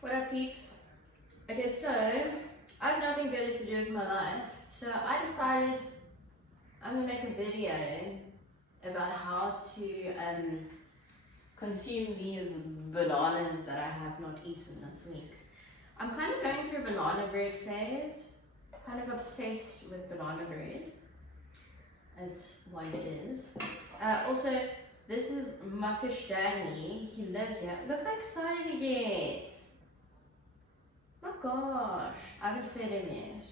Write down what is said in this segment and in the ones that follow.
What up, peeps? Okay, so I have nothing better to do with my life, so I decided I'm gonna make a video about how to consume these bananas that I have not eaten this week. I'm kind of going through a banana bread phase, kind of obsessed with banana bread, as one is. Also, this is my fish Danny. He lives here. Look how excited he gets. My gosh, I haven't fed him yet.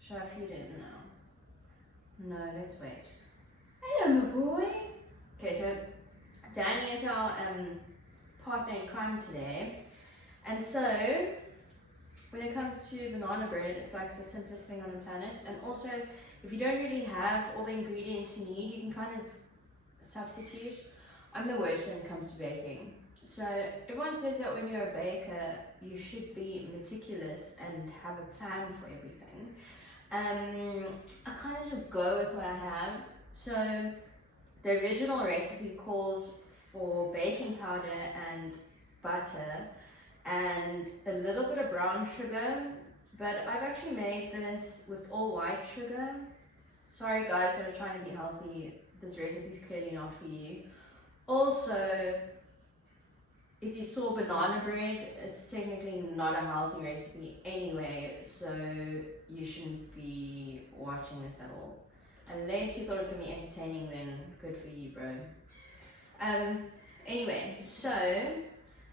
Should I feed him now? No, let's wait. Hello, my boy. Okay, so Danny is our partner in crime today. And so, when it comes to banana bread, it's like the simplest thing on the planet. And also, if you don't really have all the ingredients you need, you can kind of substitute. I'm the worst when it comes to baking. So everyone says that when you're a baker, you should be meticulous and have a plan for everything. I kind of just go with what I have. So the original recipe calls for baking powder and butter and a little bit of brown sugar, but I've actually made this with all white sugar. Sorry guys that are trying to be healthy, this recipe is clearly not for you. Also, if you saw banana bread, it's technically not a healthy recipe anyway, so you shouldn't be watching this at all. Unless you thought it was going to be entertaining, then good for you, bro. Anyway, so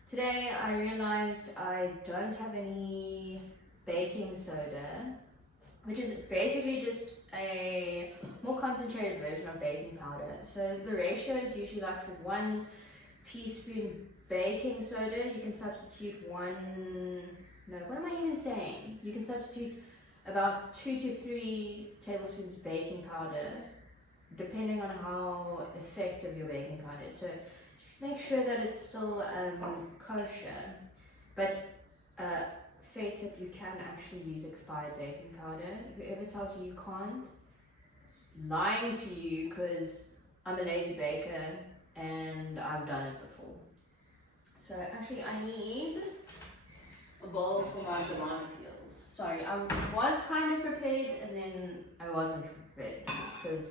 today I realized I don't have any baking soda, which is basically just a more concentrated version of baking powder. So the ratio is usually like for 1 teaspoon baking soda, you can substitute what am I even saying? You can substitute about 2 to 3 tablespoons baking powder, depending on how effective your baking powder is. So just make sure that it's still kosher. But fair tip, you can actually use expired baking powder. Whoever tells you you can't, is lying to you, because I'm a lazy baker and I've done it before. So actually I need a bowl for my banana peels. Sorry, I was kind of prepared and then I wasn't prepared, because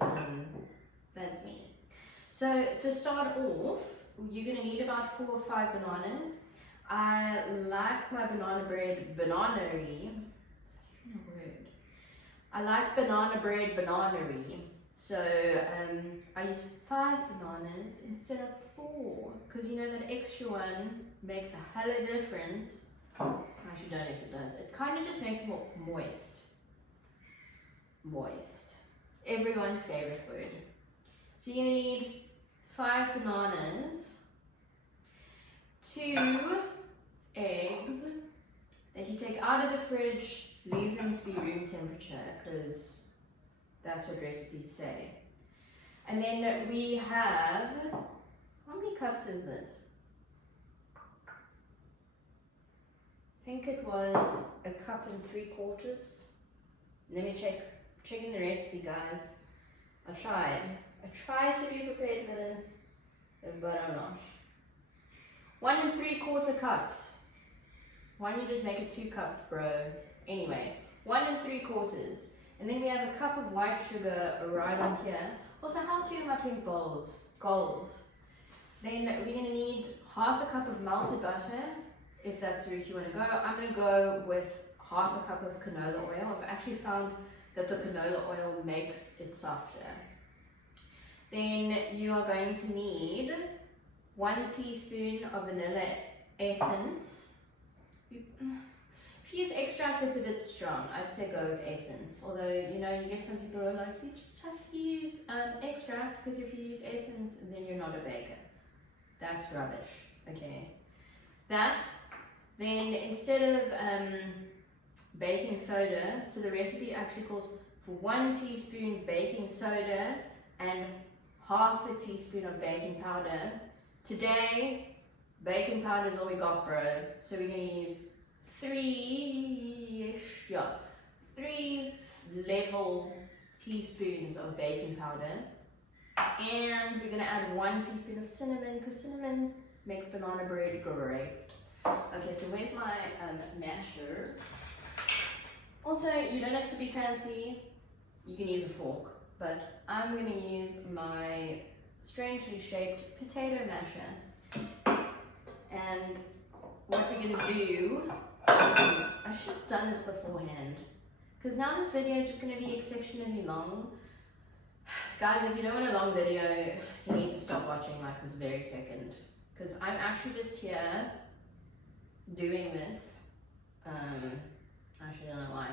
that's me. So to start off, you're going to need about 4 or 5 bananas. I like my banana bread bananery. Is that even a word? I like banana bread bananery. So I use 5 bananas instead of 4, because you know that extra one makes a hell of a difference. I actually don't know if it does. It kind of just makes it more moist. Moist. Everyone's favorite word. So you're going to need 5 bananas, 2 eggs that you take out of the fridge, leave them to be room temperature, because that's what recipes say. And then we have, how many cups is this? I think it was 1 3/4 cups. Let me check. Checking the recipe, guys. I tried to be prepared for this, but I'm not. 1 3/4 cups. Why don't you just make it 2 cups, bro? Anyway, 1 3/4. And then we have a cup of white sugar right on here. Also, how cute are my pink bowls? Goals. Then we're going to need 1/2 cup of melted butter, if that's the route you want to go. I'm going to go with 1/2 cup of canola oil. I've actually found that the canola oil makes it softer. Then you are going to need 1 teaspoon of vanilla essence. If you use extract, it's a bit strong. I'd say go with essence. Although, you know, you get some people who are like, you just have to use extract, because if you use essence, then you're not a baker. That's rubbish. Okay. That. Then instead of baking soda, so the recipe actually calls for 1 teaspoon baking soda and 1/2 teaspoon of baking powder. Today, baking powder is all we got, bro. So we're going to use 3 level teaspoons of baking powder, and we're going to add 1 teaspoon of cinnamon, because cinnamon makes banana bread great. Okay, so where's my masher? Also, you don't have to be fancy. You can use a fork, but I'm going to use my strangely shaped potato masher. And what we're going to do is, I should have done this beforehand, because now this video is just going to be exceptionally long. Guys, if you don't want a long video, you need to stop watching like this very second, because I'm actually just here doing this. Actually, I don't know why.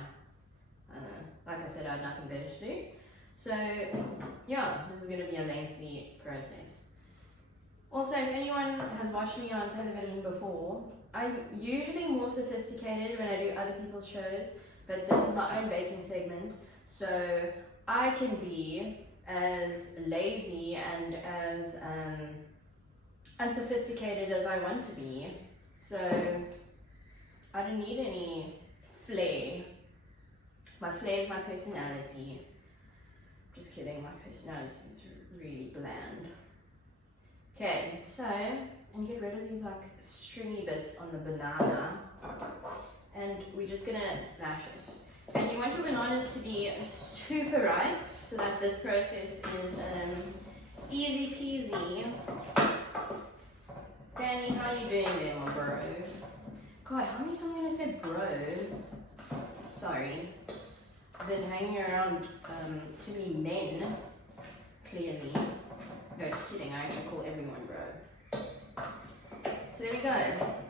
Like I said, I had nothing better to do. So, yeah, this is going to be a lengthy process. Also, if anyone has watched me on television before, I'm usually more sophisticated when I do other people's shows, but this is my own baking segment, so I can be as lazy and as unsophisticated as I want to be. So I don't need any flair. My flair is my personality. Just kidding, my personality is really bland. Okay, so, and get rid of these like stringy bits on the banana, and we're just gonna mash it. And you want your bananas to be super ripe so that this process is easy peasy. Danny, how are you doing there, my bro? God, how many times am I gonna say bro? Sorry. I've been hanging around too many men, clearly. No, just kidding, I actually call everyone bro. So there we go.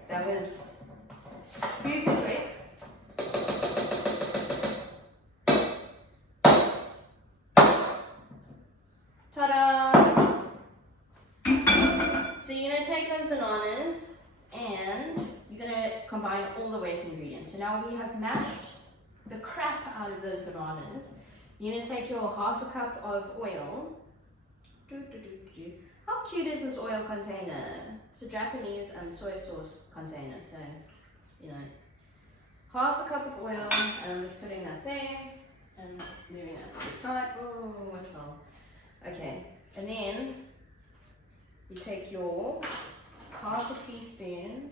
That was super quick. Ta-da! So you're gonna take those bananas and you're gonna combine all the wet ingredients. So now we have mashed the crap out of those bananas. You're gonna take your half a cup of oil. How cute is this oil container? It's a Japanese soy sauce container, so, you know. Half a cup of oil, and I'm just putting that there, and moving that to the side. Oh, what fell? Okay, and then you take your half a teaspoon.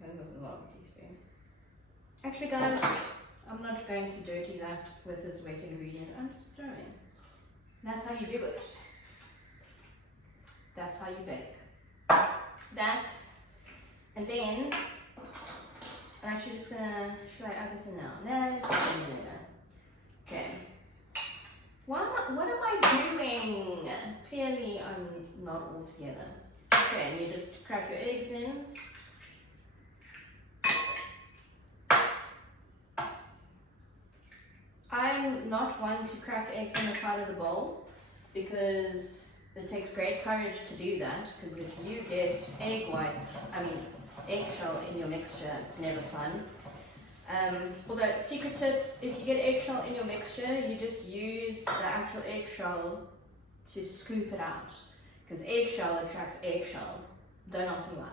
I think this is half a teaspoon. Actually, guys, I'm not going to dirty that with this wet ingredient. I'm just throwing. That's how you do it. That's how you bake. That, and then I'm actually just gonna, should I add this in now? No. Okay. What am I doing? Clearly I'm not all together. Okay, and you just crack your eggs in. I'm not one to crack eggs on the side of the bowl because it takes great courage to do that, because if you get eggshell in your mixture, it's never fun. Although, secret tip, if you get eggshell in your mixture, you just use the actual eggshell to scoop it out, because eggshell attracts eggshell. Don't ask me why.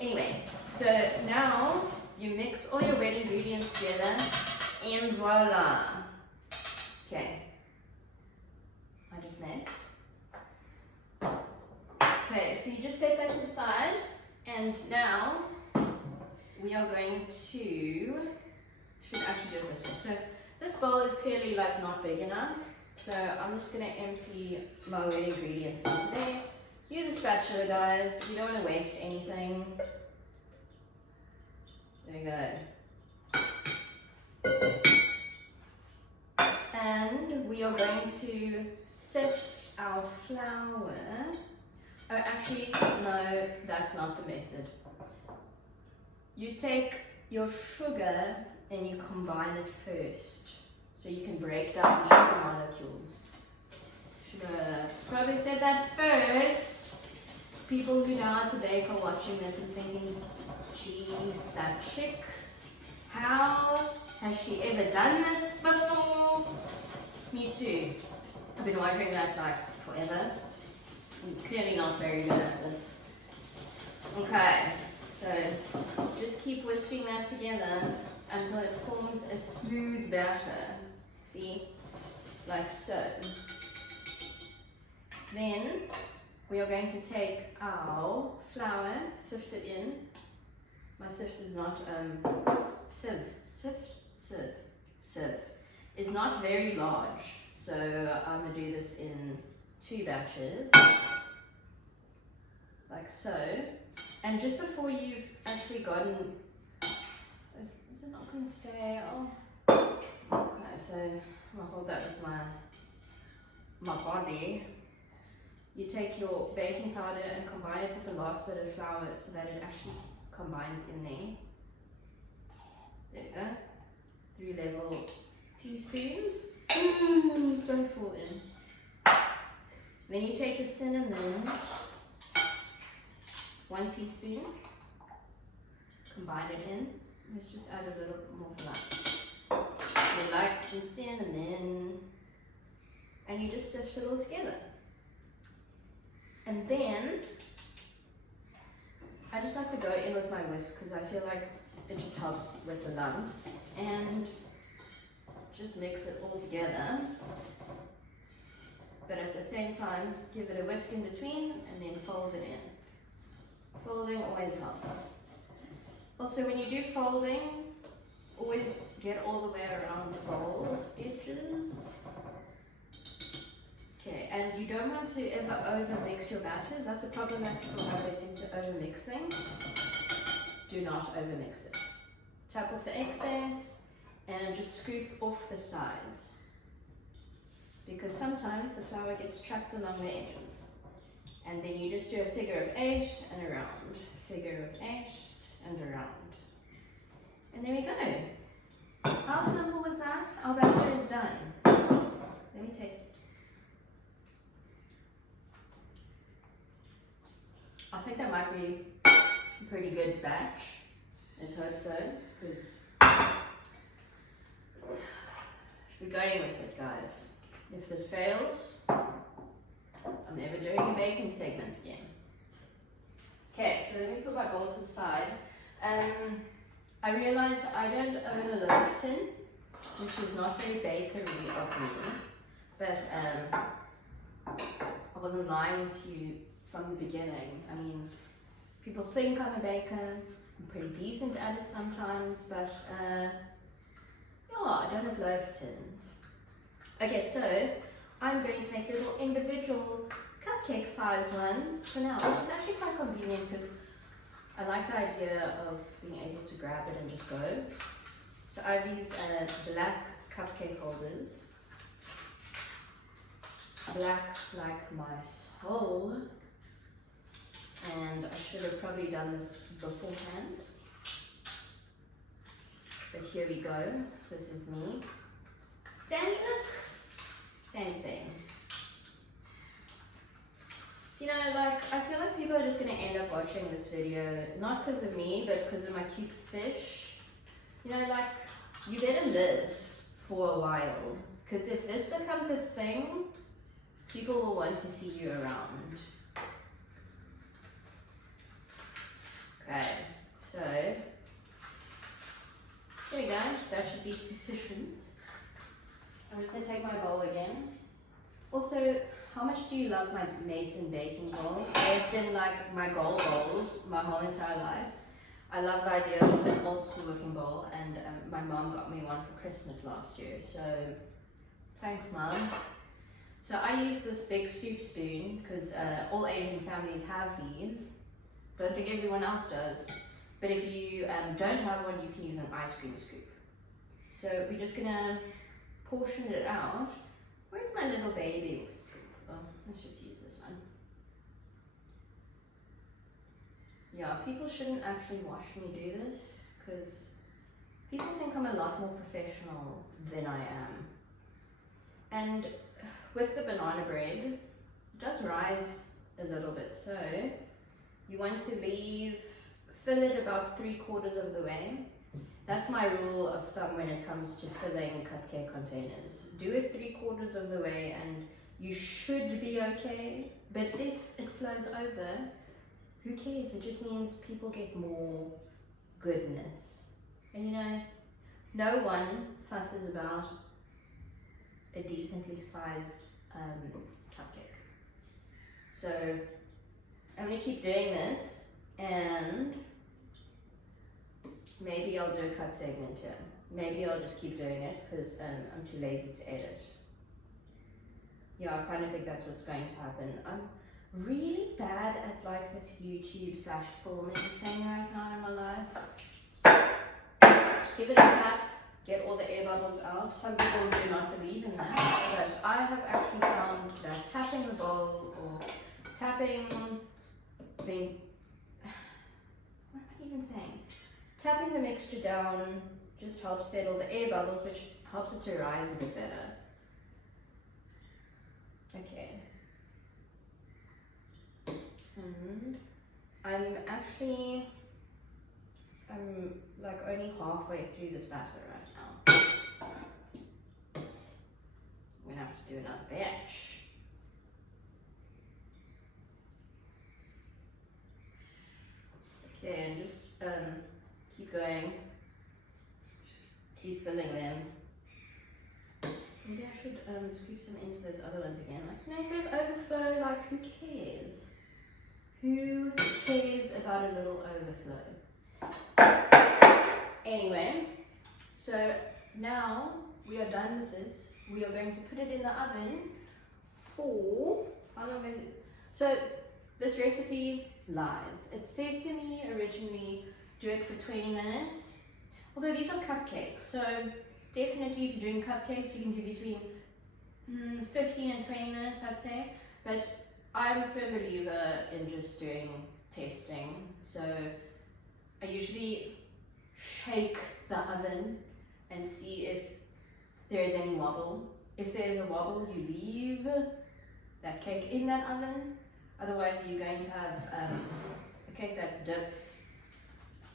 Anyway, so now you mix all your wet ingredients together, and voila. Okay. I just messed. Okay, so you just set that to the side, and now we are going to, should actually do it this way. So this bowl is clearly like not big enough, so I'm just going to empty my wet ingredients into there. Use a spatula, guys, you don't want to waste anything. There we go. And we are going to sift our flour. Oh, actually, no, that's not the method. You take your sugar and you combine it first, so you can break down the sugar molecules. Should have probably said that first. People who know how to bake are watching this and thinking, geez, that chick, how has she ever done this before? Me too. I've been wondering that like forever. I'm clearly not very good at this. Okay, so just keep whisking that together until it forms a smooth batter. See? Like so. Then we are going to take our flour, sift it in, My sift is not, sieve is not very large. So I'm gonna do this in 2 batches, like so. And just before you've actually gotten, is it not gonna stay? Oh. Okay, so I'll hold that with my body. You take your baking powder and combine it with the last bit of flour so that it actually combines in there. There we go. 3 level teaspoons. Don't fall in. Then you take your cinnamon, 1 teaspoon, combine it in. Let's just add a little bit more for that. You like some cinnamon, and you just sift it all together. And then I just like to go in with my whisk because I feel like it just helps with the lumps, and just mix it all together. But at the same time, give it a whisk in between and then fold it in. Folding always helps. Also, when you do folding, always get all the way around the bowl's edges. Okay, and you don't want to ever over mix your batches. That's a problem that people have. They tend to over mix things. Do not over mix it. Tap off the excess and just scoop off the sides, because sometimes the flour gets trapped along the edges. And then you just do a figure of 8 and around, figure of 8 and around. And there we go. How simple was that? Our batter is done. Let me taste it. I think that might be a pretty good batch. Let's hope so, because we're going with it, guys. If this fails, I'm never doing a baking segment again. Okay, so let me put my bowl to the side. I realized I don't own a loaf tin, which is not very bakery of me, but I wasn't lying to you from the beginning. I mean, people think I'm a baker. I'm pretty decent at it sometimes, but yeah, I don't have loaf tins. Okay, so I'm going to make little individual cupcake size ones for now, which is actually quite convenient because I like the idea of being able to grab it and just go. So I have these black cupcake holders. Black like my soul. And I should have probably done this beforehand. But here we go. This is me. Dan, look. Same. You know, like, I feel like people are just going to end up watching this video, not because of me, but because of my cute fish. You know, like, you better live for a while. Because if this becomes a thing, people will want to see you around. Okay, so, there we go. That should be sufficient. I'm just going to take my bowl again. Also, how much do you love my Mason baking bowl? They've been like my goal bowls my whole entire life. I love the idea of an old school looking bowl, and my mom got me one for Christmas last year, so thanks, Mom. So I use this big soup spoon because all Asian families have these. I don't think everyone else does. But if you don't have one, you can use an ice cream scoop. So we're just gonna portion it out. Where's my little baby scoop? Oh, let's just use this one. Yeah, people shouldn't actually watch me do this because people think I'm a lot more professional than I am. And with the banana bread, it does rise a little bit, so you want to fill it about 3/4 of the way. That's my rule of thumb when it comes to filling cupcake containers. Do it 3/4 of the way and you should be okay. But if it flows over, who cares? It just means people get more goodness. And you know, no one fusses about a decently sized cupcake. So I'm gonna keep doing this, and maybe I'll do a cut segment here. Maybe I'll just keep doing it because I'm too lazy to edit. Yeah, I kind of think that's what's going to happen. I'm really bad at like this YouTube/filming thing right now in my life. Just give it a tap, get all the air bubbles out. Some people do not believe in that, but I have actually found that tapping the bowl or tapping the, what am I even saying? Tapping the mixture down just helps settle the air bubbles, which helps it to rise a bit better. Okay. And I'm like only halfway through this batter right now. We have to do another batch. Okay, and just keep going. Just keep filling them. Maybe I should scoop some into those other ones again. Like to make a bit of overflow, like who cares? Who cares about a little overflow? Anyway, so now we are done with this. We are going to put it in the oven for, how long is it? So this recipe lies. It said to me originally, do it for 20 minutes. Although these are cupcakes, so definitely if you're doing cupcakes, you can do between 15 and 20 minutes, I'd say. But I'm a firm believer in just doing testing. So I usually shake the oven and see if there is any wobble. If there's a wobble, you leave that cake in that oven. Otherwise, you're going to have a cake that dips.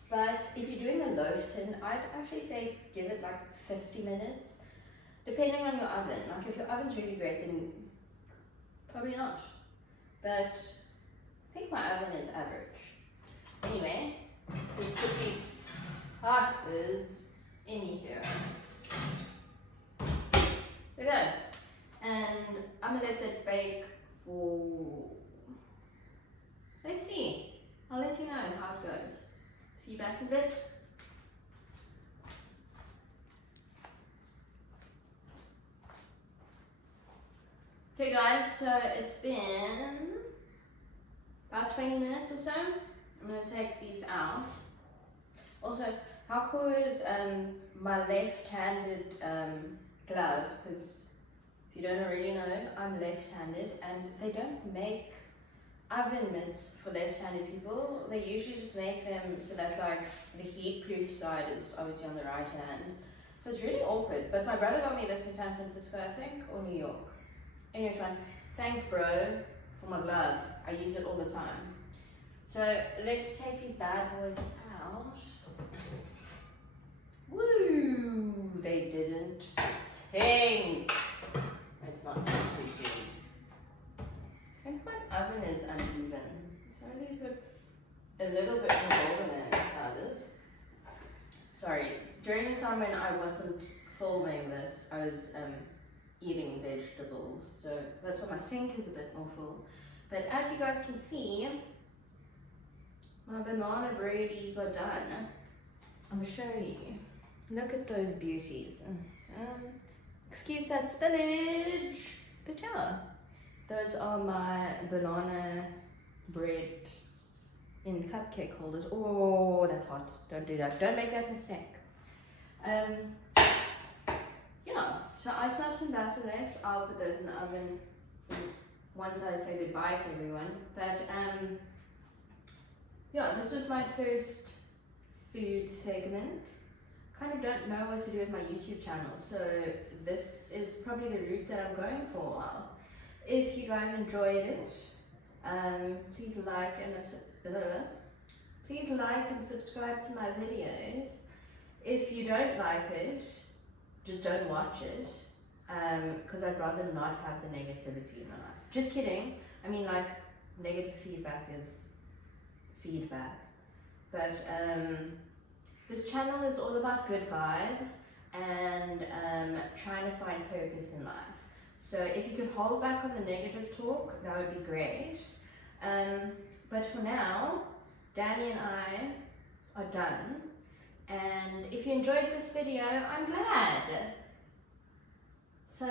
But if you're doing a loaf tin, I'd actually say give it like 50 minutes, depending on your oven. Like if your oven's really great, then probably not. But I think my oven is average. Anyway, let's put these starters in here. There we go. And I'm gonna let that bake for, let's see. I'll let you know how it goes. See you back in a bit. Okay guys, so it's been about 20 minutes or so. I'm going to take these out. Also, how cool is my left-handed glove? Because if you don't already know, I'm left-handed and they don't make oven mitts for left-handed people. They usually just make them so that like the heat-proof side is obviously on the right hand. So it's really awkward. But my brother got me this in San Francisco, I think, or New York. Anyway, fine. Thanks, bro, for my glove. I use it all the time. So let's take these bad boys out. Woo! They didn't sink. It's not supposed to sink. I think my oven is uneven. Some of these look a little bit more golden than others. Sorry. During the time when I wasn't filming this, I was eating vegetables, so that's why my sink is a bit more full. But as you guys can see, my banana breadies are done. I'm gonna show you. Look at those beauties. Excuse that spillage, but yeah, those are my banana bread in cupcake holders. Oh, that's hot. Don't do that. Don't make that mistake. Yeah, so I still have some batter left. I'll put those in the oven once I say goodbye to everyone. But yeah, this was my first food segment. Kind of don't know what to do with my YouTube channel, so this is probably the route that I'm going for a while. If you guys enjoyed it, please like and subscribe to my videos. If you don't like it, just don't watch it, because I'd rather not have the negativity in my life. Just kidding. I mean, like, negative feedback is feedback. But this channel is all about good vibes and trying to find purpose in life. So if you could hold back on the negative talk, that would be great. But for now, Danny and I are done. and if you enjoyed this video, I'm glad. So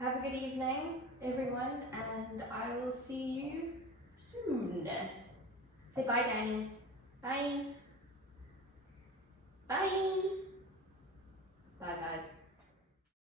have a good evening, everyone, and I will see you soon. Say bye, Danny. Bye.